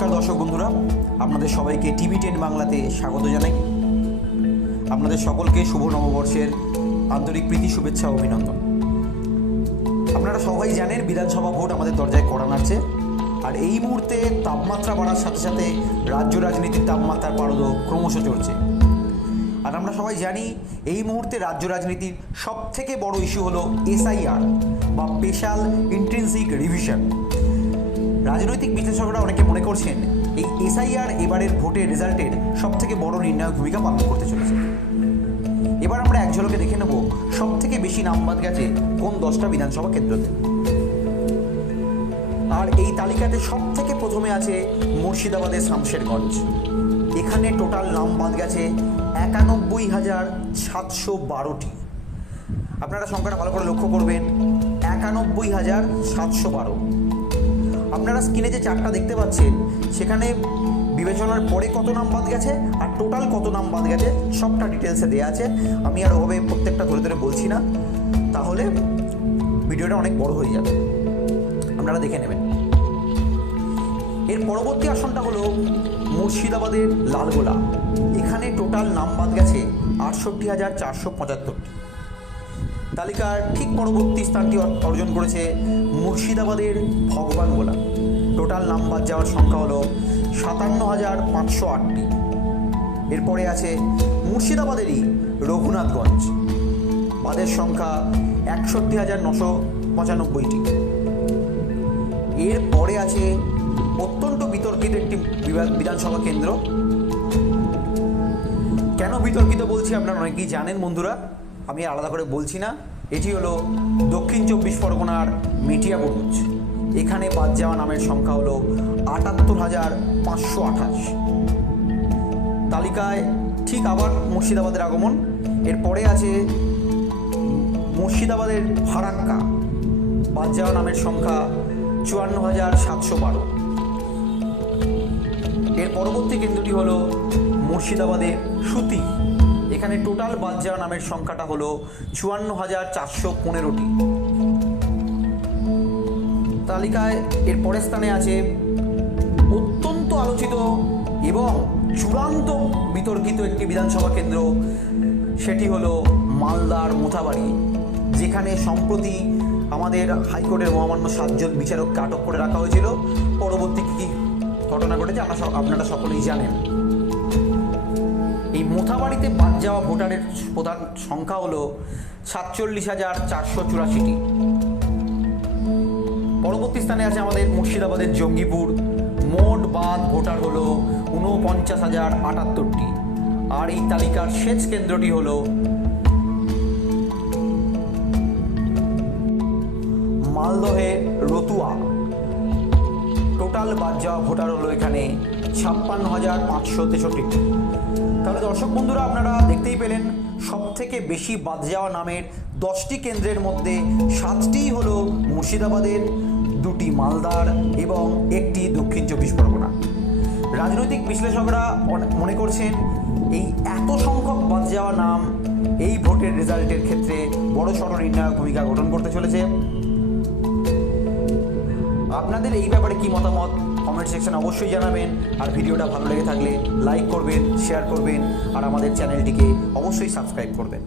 নমস্কার দর্শক বন্ধুরা, আপনাদের সবাইকে টিভি10 বাংলাতে স্বাগত জানাই। আপনাদের সকলকে শুভ নববর্ষের আন্তরিক প্রীতি, শুভেচ্ছা, অভিনন্দন। আপনারা সবাই জানেন বিধানসভা ভোট আমাদের দরজায় কড়া নাড়ছে, আর এই মুহূর্তে তাপমাত্রা বাড়ার সাথে সাথে রাজ্য রাজনীতির তাপমাত্রার পারদ ক্রমশ চড়ছে। আর আমরা সবাই জানি এই মুহূর্তে রাজ্য রাজনীতির সবথেকে বড় ইস্যু হলো এসআইআর বা স্পেশাল ইন্ট্রিনসিক রিভিশন। রাজনৈতিক বিশ্লেষকরা অনেকে মনে করছেন এই এসআইআর এবারের ভোটের রেজাল্টের সবথেকে বড় নির্ণায়ক ভূমিকা পালন করতে চলেছে। এবার আমরা এক ঝলকে দেখে নেব সবথেকে বেশি নাম বাদ গেছে কোন 10টা বিধানসভা কেন্দ্রতে। আর এই তালিকাতে সবথেকে প্রথমে আছে মুর্শিদাবাদের শামশেরগঞ্জ। এখানে টোটাল নাম বাদ গেছে 91,712টি। আপনারা সংখ্যাটা ভালো করে লক্ষ্য করবেন, 91,712। আপনারা স্ক্রিনে যে চারটা দেখতে পাচ্ছেন সেখানে বিবেচনার পরে কত নাম বাদ গেছে আর টোটাল কত নাম বাদ গেছে সবটা ডিটেলসে দেওয়া আছে। আমি আর ওভাবে প্রত্যেকটা ধরে ধরে বলছি না, তাহলে ভিডিওটা অনেক বড় হয়ে যাবে, আপনারা দেখে নেবেন। এর পরবর্তী আসনটা হলো মুর্শিদাবাদের লালগোলা। এখানে টোটাল নাম বাদ গেছে 68,475টি। তালিকার ঠিক পরবর্তী স্থানটি অর্জন করেছে মুর্শিদাবাদের ভগবানগোলা। টোটাল নাম বাদ যাওয়ার সংখ্যা হলো 57,508টি। এরপরে আছে মুর্শিদাবাদেরই রঘুনাথগঞ্জ, বাদের সংখ্যা 61,995টি। এরপরে আছে অত্যন্ত বিতর্কিত একটি বিধানসভা কেন্দ্র। কেন বিতর্কিত বলছি আপনারা অনেকেই জানেন বন্ধুরা, আমি আলাদা করে বলছি না। এটি হলো দক্ষিণ 24 পরগনার মেটিয়াবুরুজ। এখানে বাদ যাওয়া নামের সংখ্যা হলো 78,528। তালিকায় ঠিক আবার মুর্শিদাবাদের আগমন। এরপরে আছে মুর্শিদাবাদের ফারাক্কা, বাদ যাওয়া নামের সংখ্যা 54,712। এর পরবর্তী কেন্দ্রটি হলো মুর্শিদাবাদের সুতি। এখানে টোটাল বাদ যাওয়া নামের সংখ্যাটা হলো 54,415টি। তালিকায় এর পরের স্থানে আছে অত্যন্ত আলোচিত এবং চূড়ান্ত বিতর্কিত একটি বিধানসভা কেন্দ্র, সেটি হলো মালদার মোথাবাড়ি, যেখানে সম্প্রতি আমাদের হাইকোর্টের মহামান্য 7 জন বিচারককে আটক করে রাখা হয়েছিল। পরবর্তী কী ঘটনা ঘটেছে আপনারা সকলেই জানেন। এই মোথাবাড়িতে বাদ যাওয়া ভোটারের প্রধান সংখ্যা হলো 47,484টি। পরবর্তী স্থানে আছে আমাদের মুর্শিদাবাদের জঙ্গিপুর। মোট বাদ ভোটার হলো 49,078টি। আর এই তালিকার শেষ কেন্দ্রটি হলো মালদহের রতুয়া। টোটাল বাদ যাওয়া ভোটার হলো এখানে 56,563টি। তাহলে দর্শক বন্ধুরা, আপনারা দেখতেই পেলেন সবথেকে বেশি বাদ যাওয়া নামের 10টি কেন্দ্রের মধ্যে 7টিই হলো মুর্শিদাবাদের, 2টি মালদার এবং 1টি দক্ষিণ 24 পরগনা। রাজনৈতিক বিশ্লেষকরা মনে করছেন এই এত সংখ্যক বাদ যাওয়া নাম এই ভোটের রেজাল্টের ক্ষেত্রে বড়সড় নির্ণায়ক ভূমিকা গঠন করতে চলেছে। আপনাদের এই ব্যাপারে কি মতামত কমেন্ট সেকশনে অবশ্যই জানাবেন। আর ভিডিওটা ভালো লেগে থাকলে লাইক করবেন, শেয়ার করবেন, আর আমাদের চ্যানেলটিকে অবশ্যই সাবস্ক্রাইব করবেন।